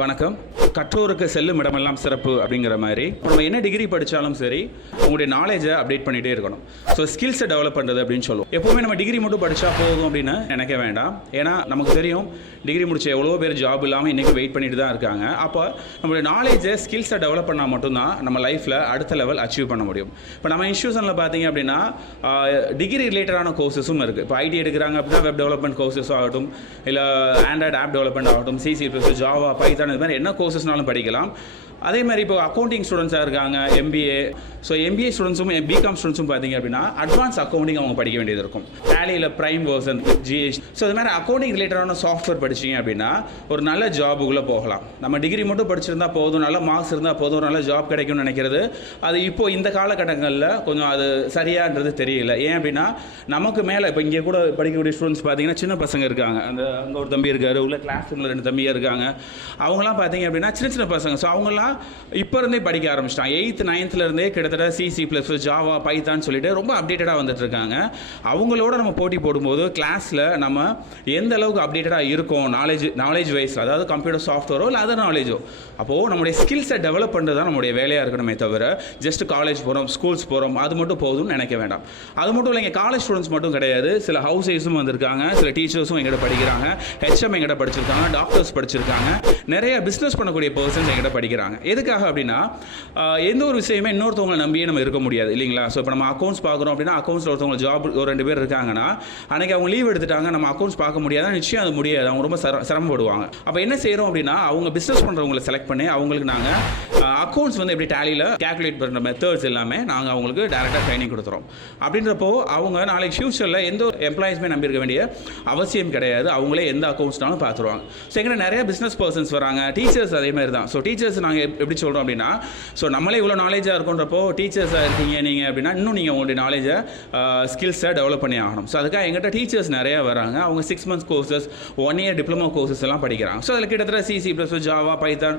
வணக்கம். கற்றோருக்கு செல்லும் இடமெல்லாம் சிறப்பு அப்படிங்கிற மாதிரி. நம்ம என்ன டிகிரி படித்தாலும் சரி உங்களுடைய நாலேஜை அப்டேட் பண்ணிகிட்டே இருக்கணும். ஸோ ஸ்கில்ஸை டெவலப் பண்ணுறது அப்படின்னு சொல்லுவோம். எப்போவுமே நம்ம டிகிரி மட்டும் படித்தா போதும் அப்படின்னு நினைக்க வேண்டாம். ஏன்னா நமக்கு தெரியும் டிகிரி முடிச்ச எவ்வளோ பேர் ஜாப் இல்லாமல் இன்றைக்கி வெயிட் பண்ணிட்டு தான் இருக்காங்க. அப்போ நம்மளுடைய நாலேஜை ஸ்கில்ஸை டெவலப் பண்ணால் மட்டும்தான் நம்ம லைஃப்பில் அடுத்த லெவல் அச்சீவ் பண்ண முடியும். இப்போ நம்ம இன்ஸ்டியூஷனில் பார்த்தீங்க அப்படின்னா டிகிரி ரிலேட்டடான கோர்சஸும் இருக்குது இப்போ ஐடி எடுக்கிறாங்க அப்படின்னா வெப் டெவலப்மெண்ட் கோர்சஸும் ஆகட்டும் இல்லை ஆண்ட்ராய்டு ஆப் டெவலப்மெண்ட் ஆகட்டும் சிசி ப்ளஸ் ஜாவா பைத்தான் இது மாதிரி என்ன கோர்சஸ்னாலும் படிக்கலாம். அதே மாதிரி இப்போ அக்கௌண்டிங் ஸ்டூடெண்ட்ஸாக இருக்காங்க எம்பிஏ ஸோ எம்பிஏ ஸ்டூடெண்ட்ஸும் பிகாம் ஸ்டூடெண்ட்ஸும் பார்த்தீங்க அப்படின்னா அட்வான்ஸ் அக்கௌண்டிங் அவங்க படிக்க வேண்டியது இருக்கும். டேலியில் ப்ரைம் வேர்சன் ஜிஎஸ் ஸோ இது மாதிரி அக்கௌண்டிங் ரிலேட்டடான சாஃப்ட்வேர் படிச்சீங்க அப்படின்னா ஒரு நல்ல ஜாபுக்குள்ளே போகலாம். நம்ம டிகிரி மட்டும் படிச்சிருந்தா போதும் நல்ல மார்க்ஸ் இருந்தால் போதும் ஒரு நல்ல ஜாப் கிடைக்கும்னு நினைக்கிறது. அது இப்போ இந்த காலகட்டங்களில் கொஞ்சம் அது சரியான்றது தெரியல. ஏன் அப்படின்னா நமக்கு மேலே இப்போ இங்கே கூட படிக்கக்கூடிய ஸ்டூடெண்ட்ஸ் பார்த்தீங்கன்னா சின்ன பசங்க இருக்காங்க. அந்த அங்கே ஒரு தம்பி இருக்காரு உள்ள கிளாஸ் ரூமில் ரெண்டு தம்பியாக இருக்காங்க. அவங்களாம் பார்த்தீங்க அப்படின்னா சின்ன சின்ன பசங்க. ஸோ அவங்களாம் இப்போ இருந்தே படிக்க ஆரம்பிச்சிட்டான் எயித்து நைன்த்லேருந்தே இருந்தே கிட்டத்தட்ட சிசி ப்ளஸ் ஜாவா பைத்தான் சொல்லிட்டு ரொம்ப அப்டேட்டடாக வந்துட்டுருக்காங்க அவங்களோட நம்ம போட்டி போடும்போது கிளாஸில் நம்ம எந்த அளவுக்கு அப்டேட்டடாக இருக்கோம்? நாலேஜ் நாலேஜ் வைஸ் அதாவது கம்ப்யூட்டர் சாஃப்ட்வேரோ இல்லை அதர் நாலேஜோ அப்போது நம்முடைய ஸ்கில்ஸை டெவலப் பண்ணுறது தான் நம்முடைய வேலையாக இருக்கணுமே தவிர ஜஸ்ட் காலேஜ் போகிறோம் ஸ்கூல்ஸ் போகிறோம் அது மட்டும் போதும்னு நினைக்க வேண்டாம். அது மட்டும் இல்லைங்க காலேஜ் ஸ்டூடெண்ட்ஸ் மட்டும் கிடையாது. சில ஹவுஸ் ஒய்ஸும் வந்திருக்காங்க. சில டீச்சர்ஸும் எங்கிட்ட படிக்கிறாங்க. ஹெச்எம் எங்கிட்ட படிச்சிருக்காங்க. டாக்டர்ஸ் படிச்சிருக்காங்க. நிறைய பிஸ்னஸ் பண்ணக்கூடிய பர்சன்ஸ் எங்கிட்ட படிக்கிறாங்க. எதுக்காக அப்படின்னா எந்த ஒரு விஷயமே இன்னொருத்தவங்களை நம்பியே நம்ம இருக்க முடியாது இல்லைங்களா? ஸோ இப்போ நம்ம அக்கௌண்ட்ஸ் பார்க்குறோம் அப்படின்னா அக்கௌண்ட்ஸில் ஒருத்தவங்க ஜாப் ஒரு ரெண்டு பேர் இருக்காங்கன்னா அன்னைக்கு அவங்க லீவ் எடுத்துட்டாங்க நம்ம அக்கௌண்ட்ஸ் பார்க்க முடியாதா? நிச்சயம் அது முடியாது. அவங்க ரொம்ப சிரமப்படுவாங்க. அப்போ என்ன செய்கிறோம் அப்படின்னா அவங்க பிஸ்னஸ் பண்ணுறவங்களை செலக்ட் பண்ணி அவங்களுக்கு நாங்கள் அக்கௌண்ட்ஸ் வந்து எப்படி டேலியில் கேல்குலேட் பண்ணுற மெத்தட்ஸ் எல்லாமே நாங்கள் அவங்களுக்கு டேரெக்டாக ட்ரைனிங் கொடுத்துறோம் அப்படின்றப்போ அவங்க நாளைக்கு ஃபியூச்சரில் எந்த ஒரு எம்ப்ளாயிஸ்மே நம்பியிருக்க வேண்டிய அவசியம் கிடையாது. அவங்களே எந்த அக்கௌண்ட்ஸ்னாலும் பார்த்துருவாங்க. ஸோ எங்கே நிறைய பிஸ்னஸ் பர்சன்ஸ் வராங்க. டீச்சர்ஸ் அதே மாதிரி தான் ஸோ டீச்சர்ஸ் நாங்கள் எப்படி சொல்கிறோம் அப்படின்னா ஸோ நம்மளே இவ்வளோ நாலேஜாக இருக்கோன்றப்போ டீச்சர்ஸாக இருக்கீங்க நீங்கள் அப்படின்னா இன்னும் நீங்கள் உங்களுடைய நாலேஜை ஸ்கில்ஸை டெவலப் பண்ணி ஆகணும். ஸோ அதுக்காக எங்கிட்ட டீச்சர்ஸ் நிறைய வராங்க. அவங்க six months courses one year diploma courses எல்லாம் படிக்கிறாங்க. ஸோ அதில் கிட்டத்தட்ட C C plus Java Python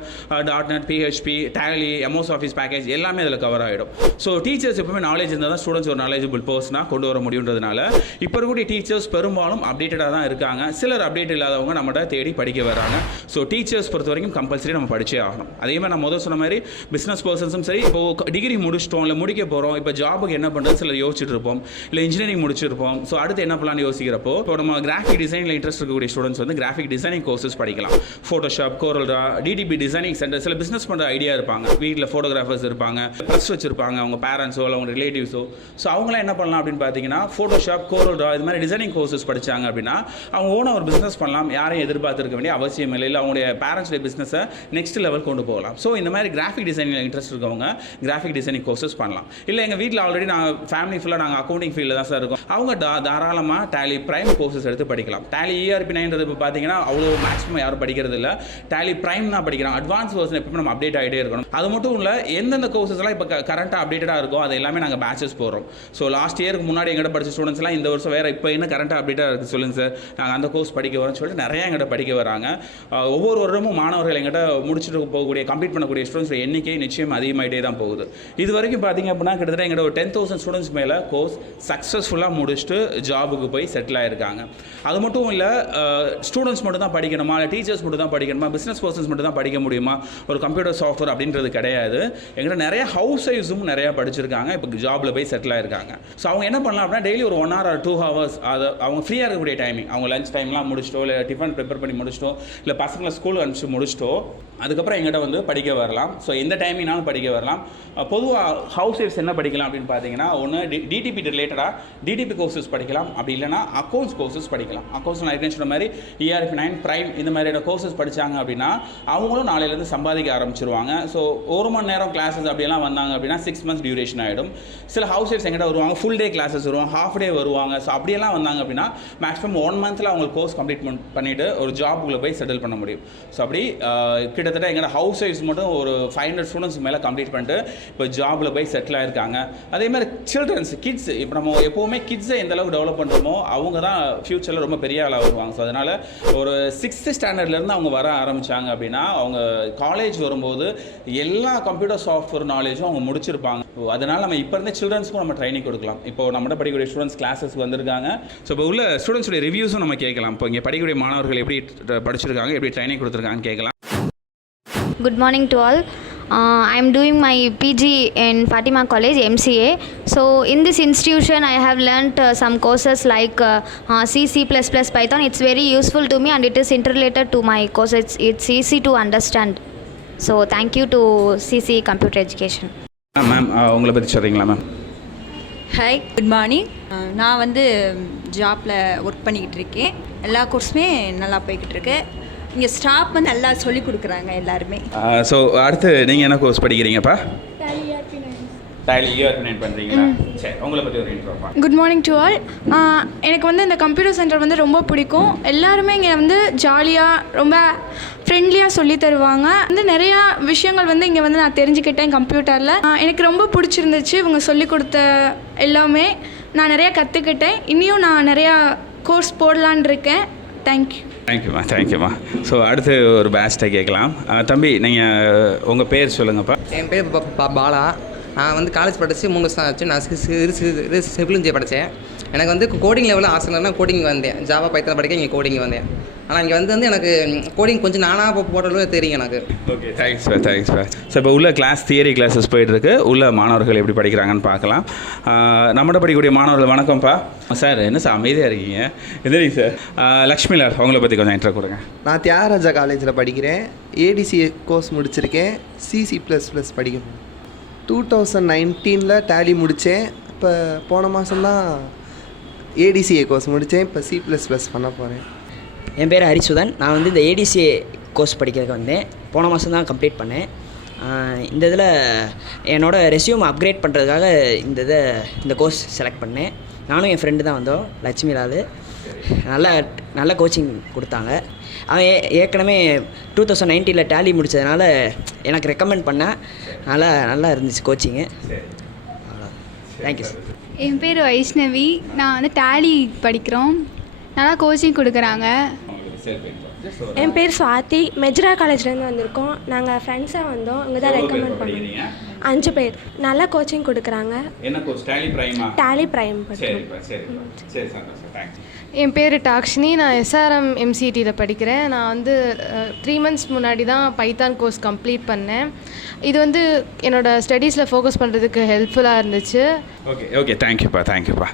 dot net PHP Tally MOS office package எல்லாமே அதில் கவர் ஆகிடும் ஸோ டீச்சர்ஸ் எப்பவுமே நாலேஜ் இருந்தால் தான் ஸ்டூடெண்ட்ஸ் ஒரு நாலேஜபிள் பர்சனாக கொண்டு வர முடியுன்றதுனால இப்போ இருக்கக்கூடிய டீச்சர்ஸ் பெரும்பாலும் அப்டேட்டடாக தான் இருக்காங்க. சிலர் அப்டேட் இல்லாதவங்க நம்மகிட்ட தேடி படிக்க வராங்க ஸோ டீச்சர்ஸ் பொறுத்த வரைக்கும் கம்பல்சரி நம்ம படிச்சே ஆகணும். அதே மாதிரி நான் முதல் சொன்ன மாதிரி பிஸ்னஸ் பர்சன்ஸும் சரி இப்போ டிகிரி முடிச்சிட்டோம் இல்லை முடிக்க போகிறோம் இப்போ ஜாபுக்கு என்ன பண்ணுறது சில யோசிச்சுட்டு இருப்போம் இல்லை இன்ஜினியரிங் முடிச்சிருப்போம். ஸோ அடுத்து என்ன பண்ணலாம்னு யோசிக்கிறப்போ இப்போ நம்ம கிராஃபிக் டிசைனில் இன்ட்ரெஸ்ட் இருக்கக்கூடிய ஸ்டூடெண்ட்ஸ் வந்து கிராஃபிக் டிசைனிங் கோர்சஸ் படிக்கலாம். Photoshop CorelDRAW DTP designing centre சில பிஸ்னஸ் பண்ணுற ஐடியா இருப்பாங்க. வீட்டில் ஃபோட்டோகிராஃபர்ஸ் இருப்பாங்க ப்ரெஸ் வச்சிருப்பாங்க அவங்க பேரண்ட்ஸோ இல்லை அவங்க ரிலேட்டிவ்ஸோ ஸோ அவங்களாம் என்ன பண்ணலாம் அப்படின்னு பார்த்தீங்கன்னா ஃபோட்டோஷாப் கோரல்ரா இது மாதிரி டிசைனிங் கோர்சஸ் படிச்சாங்க அப்படின்னா அவங்க ஓன ஒரு பிஸ்னஸ் பண்ணலாம் யாரையும் எதிர்பார்த்துருக்க வேண்டிய அவசியம் இல்லை இல்லை அவங்களுடைய பேரண்ட்ஸுடைய பிஸ்னஸை நெக்ஸ்ட் லெவல் கொண்டு போகலாம். ஸோ இந்த மாதிரி கிராஃபிக் டிசைனில் இன்ட்ரெஸ்ட் இருக்கவங்க கிராஃபிக் டிசைனிங் கோர்சஸ் பண்ணலாம். இல்லை எங்கள் வீட்டில் ஆல்ரெடி நாங்கள் ஃபேமிலி ஃபுல்லாக நாங்கள் அக்கௌண்டிங் ஃபீல்டில் தான் சார் இருக்கோம். அவங்க தா தாராளமாக டேலி ப்ரைம் கோர்சஸ் எடுத்து படிக்கலாம். டேலி இஆர்பி நைன்றது இப்போ பார்த்தீங்கன்னா அவ்வளோ மேக்ஸிமம் யாரும் படிக்கிறது இல்லை டேலி ப்ரைம் தான் படிக்கிறாங்க. அட்வான்ஸ் வேர்ஷன் எப்பவுமே நம்ம அப்டேட் ஆகிட்டே இருக்கணும். அது மட்டும் இல்லை எந்தெந்த கோர்சஸ்லாம் இப்போ கரண்ட்டாக அப்டேட்டடாக இருக்கோ அது எல்லாமே நாங்கள் பேச்சஸ் போடுறோம். ஸோ லாஸ்ட் இயருக்கு முன்னாடி எங்கிட்ட படிச்ச ஸ்டூடெண்ட்ஸ்லாம் இந்த வருஷம் வேறு இப்போ என்ன கரண்ட்டாக அப்டேட்டாக இருக்குது சொல்லுங்கள் சார் நாங்கள் அந்த கோர்ஸ் படிக்க வரோம்னு சொல்லிட்டு நிறையா எங்கிட்ட படிக்க வராங்க. ஒவ்வொரு வருடமும் மாணவர்கள் எங்கிட்ட முடிச்சுட்டு போகக்கூடிய கம்ப்ளீட் பண்ணக்கூடிய ஸ்டூடெண்ட்ஸ் எண்ணிக்கை நிச்சயம் அதிகமாகிட்டே தான் போகுது. இது வரைக்கும் பார்த்தீங்க அப்படின்னா கிட்டத்தட்ட எங்கிட்ட ஒரு டென் தௌசண்ட் ஸ்டூடெண்ட்ஸ் மேலே கோர்ஸ் சக்ஸஸ்ஃபுல்லாக முடிச்சுட்டு ஜாபுக்கு போய் செட்டில் ஆயிருக்காங்க. அது மட்டும் இல்லை ஸ்டூடெண்ட்ஸ் மட்டும் தான் படிக்கணுமா? இல்லை டீச்சர்ஸ் மட்டும் தான் படிக்கணுமா? பிஸ்னஸ் பர்சன்ஸ் மட்டும் தான் படிக்க முடியுமா? ஒரு கம்ப்யூட்டர் சாஃப்ட்வேர் அப்படின்றது கிடையாது. எங்கிட்ட நிறைய ஹவுஸ் ஒய்ஃப்ஸும் நிறைய படிச்சிருக்காங்க. இப்போ ஜாபில் போய் செட்டில் ஆயிருக்காங்க. ஸோ அவங்க என்ன பண்ணலாம் அப்படின்னா டெய்லி ஒரு one hour or two hours அதை அவங்க ஃப்ரீயாக இருக்கக்கூடிய டைமிங் அவங்க லஞ்ச் டைம்லாம் முடிச்சிட்டோ இல்லை டிஃபன் ப்ரிப்பேர் பண்ணி முடிச்சிட்டோ இல்லை பசங்களை ஸ்கூல் அனுப்பிச்சு முடிச்சிட்டோ அதுக்கப்புறம் எங்கிட்ட வந்து படிக்க வரலாம். ஸோ எந்த டைமிங்னாலும் படிக்க வரலாம். பொதுவாக ஹவுஸ் ஒய்ஃப்ஸ் என்ன படிக்கலாம் அப்படின்னு பார்த்தீங்கன்னா ஒன்று டிடிபி ரிலேட்டடாக டிடிபி கோர்சஸ் படிக்கலாம். அப்படி இல்லைனா அக்கௌண்ட்ஸ் கோர்சஸ் படிக்கலாம். அக்கௌண்ட்ஸ் நான் ஏற்கனவே சொன்ன மாதிரி இஆர்எஃப் நைன் ப்ரைம் இந்த மாதிரியான கோர்சஸ் படித்தாங்க அப்படின்னா அவங்களும் நாளையிலேருந்து சம்பாதிக்க ஆரம்பிச்சிருவாங்க. ஸோ ஒரு மணி நேரம் கிளாஸஸ் அப்படியெல்லாம் வந்தாங்க அப்படின்னா சிக்ஸ் மந்த்ஸ் டியூரேஷன் ஆகிடும் சில ஹவுஸ் ஒய்ஃப்ஸ் எங்கிட்ட வருவாங்க ஃபுல் டே கிளாஸஸ் வருவாங்க ஹாஃப் டே வருவாங்க. ஸோ அப்படியெல்லாம் வந்தாங்க அப்படின்னா மேக்ஸிமம் ஒன் மந்தில் அவங்க கோர்ஸ் கம்ப்ளீட் பண்ணிட்டு ஒரு ஜாபுக்குள்ளே போய் செட்டில் பண்ண முடியும். ஸோ அப்படி கிட்டத்தட்ட எங்களோட ஹவுஸ் ஒய்ஃப்ஸ் மட்டும் ஒரு ஃபைவ் ஹண்ட்ரட் ஸ்டூடெண்ட்ஸ் மேலே கம்ப்ளீட் பண்ணிட்டு இப்போ ஜாபில் போய் செட்டில் ஆயிருக்காங்க. அதே மாதிரி சில்ட்ரன்ஸ் கிட்ஸ் இப்போ நம்ம எப்போவுமே கிட்ஸை எந்த அளவுக்கு டெவலப் பண்ணுறோமோ அவங்க தான் ஃப்யூச்சரில் ரொம்ப பெரிய ஆளாக வருவாங்க. ஸோ அதனால் ஒரு சிக்ஸ்த்து ஸ்டாண்டர்ட்லேருந்து அவங்க வர ஆரம்பித்தாங்க அப்படின்னா அவங்க காலேஜ் வரும்போது எல்லா கம்ப்யூட்டர் சாஃப்ட்வேர் நாலேஜும் அவங்க முடிச்சிருப்பாங்க. அதனால் நம்ம இப்போ இருந்தே சில்ட்ரன்ஸ்க்கும் நம்ம ட்ரைனிங் கொடுக்கலாம். இப்போ நம்மகிட்ட படிக்கக்கூடிய ஸ்டூடெண்ட்ஸ் கிளாஸஸ் வந்திருக்காங்க. ஸோ இப்போ உள்ள ஸ்டூடெண்ட்ஸுடைய ரிவ்யூஸும் நம்ம கேட்கலாம். இப்போ இங்கே படிக்கக்கூடிய மாணவர்கள் எப்படி படிச்சிருக்காங்க எப்படி ட்ரைனிங் கொடுத்துருக்காங்கன்னு கேட்கலாம். Good morning to all. Uh, I am doing my PG in Fatima College, MCA. So, in this institution, I have learnt uh, some courses like uh, uh, C, C++, Python. It's very useful to me and it is interrelated to my course. It's, it's easy to understand. So, thank you to CC Computer Education. Ma'am உங்களை பற்றி சொல்கிறீங்களா ma'am hi good morning நான் வந்து ஜாப்பில் work பண்ணிக்கிட்டு இருக்கேன் எல்லா கோர்ஸுமே நல்லா போய்கிட்டு இருக்கு இங்கே ஸ்டாஃப் வந்து நல்லா சொல்லி கொடுக்குறாங்க எல்லாருமே. ஸோ அடுத்து நீங்கள் என்ன கோர்ஸ் படிக்கிறீங்கப்பா? டேலி யூஆர்பி நைன் பண்ணுறீங்களா சரி உங்களை பற்றி ஒரு இன்ட்ரோப்பா குட் மார்னிங் டு ஆல் எனக்கு வந்து இந்த கம்ப்யூட்டர் சென்டர் வந்து ரொம்ப பிடிக்கும். எல்லாருமே இங்கே வந்து ஜாலியாக ரொம்ப ஃப்ரெண்ட்லியாக சொல்லி தருவாங்க. வந்து நிறையா விஷயங்கள் வந்து இங்கே வந்து நான் தெரிஞ்சுக்கிட்டேன் கம்ப்யூட்டரில் எனக்கு ரொம்ப பிடிச்சிருந்துச்சு இவங்க சொல்லி கொடுத்த எல்லாமே. நான் நிறையா கற்றுக்கிட்டேன் இனியும் நான் நிறையா கோர்ஸ் போடலான் இருக்கேன். தேங்க்யூ தேங்க்யூம்மா தேங்க்யூம்மா ஸோ அடுத்து ஒரு பேட்ச்ட்டை கேட்கலாம். தம்பி நீங்கள் உங்கள் பேர் சொல்லுங்கப்பா. என் பேர் பாலா. நான் வந்து காலேஜ் படித்து மூணு வருஷம் ஆச்சு. நான் சி- சி- சி- சி- சிவில் இன்ஜினியர் படித்தேன் எனக்கு வந்து கோடிங் லெவலில் ஆசை இல்லைன்னா கோடிங் வந்தேன். ஜாவா பைத்தனை படிக்க இங்கே கோடிங் வந்தேன். ஆனால் இங்கே வந்து வந்து எனக்கு கோடிங் கொஞ்சம் நானாக போட்டாலும் தெரியும் எனக்கு. Okay thanks sir thanks sir so இப்போ உள்ள கிளாஸ் தியரி கிளாஸஸ் போயிட்டுருக்கு. உள்ள மாணவர்கள் எப்படி படிக்கிறாங்கன்னு பார்க்கலாம். நம்மகிட்ட படிக்கக்கூடிய மாணவர்கள் வணக்கம்ப்பா. சார் என்ன சார் அமைதியாக இருக்கீங்க? எதிரி சார் லக்ஷ்மி லால் அவங்கள பற்றி கொஞ்சம் இன்ட்ரோ கொடுங்க. நான் தியாகராஜா காலேஜில் படிக்கிறேன். ஏடிசி கோர்ஸ் முடிச்சிருக்கேன். சிசி ப்ளஸ் ப்ளஸ் படிக்கணும். டூ தௌசண்ட் நைன்டீனில் டேலி முடித்தேன் இப்போ போன மாதம்தான் ஏடிசிஏ கோர்ஸ் முடித்தேன் இப்போ சி ப்ளஸ் ப்ளஸ் பண்ண போகிறேன் என் பேர் ஹரிசுதன். நான் வந்து இந்த ஏடிசிஏ கோர்ஸ் படிக்கிறதுக்கு வந்தேன். போன மாதம் தான் கம்ப்ளீட் பண்ணேன் இந்த இதில் என்னோட ரெஸ்யூம் அப்கிரேட் பண்ணுறதுக்காக இந்த இதை இந்த கோர்ஸ் செலக்ட் பண்ணேன். நானும் என் ஃப்ரெண்டு தான் வந்தோம் லட்சுமி லாலு. நல்ல நல்ல கோச்சிங் கொடுத்தாங்க. அவன் ஏ ஏற்கனவே டூ தௌசண்ட் நைன்டீனில் டேலி முடித்ததுனால எனக்கு ரெக்கமெண்ட் பண்ணேன் நல்லா நல்லா இருந்துச்சு கோச்சிங்கு தேங்க்யூ சார் என் பேர் வைஷ்ணவி. நான் வந்து டேலி படிக்கிறோம். நல்லா கோச்சிங் கொடுக்குறாங்க. என் பேர் சுவாதி. மெஜ்ரா காலேஜ்லேருந்து வந்திருக்கோம். நாங்கள் ஃப்ரெண்ட்ஸாக வந்தோம். இங்கே தான் ரெக்கமெண்ட் பண்ணோம். படிக்கிறீங்க? அஞ்சு பேர். நல்லா கோச்சிங் கொடுக்குறாங்க. டேலி பிரைமா என் பேர் டாக்ஷினி. நான் எஸ்ஆர்எம் எம்சிடியில் படிக்கிறேன். நான் வந்து த்ரீ மந்த்ஸ் முன்னாடி தான் பைத்தான் கோர்ஸ் கம்ப்ளீட் பண்ணேன். இது வந்து என்னோடய ஸ்டடீஸில் ஃபோக்கஸ் பண்ணுறதுக்கு ஹெல்ப்ஃபுல்லாக இருந்துச்சு. ஓகே ஓகே தேங்க்யூப்பா தேங்க்யூப்பா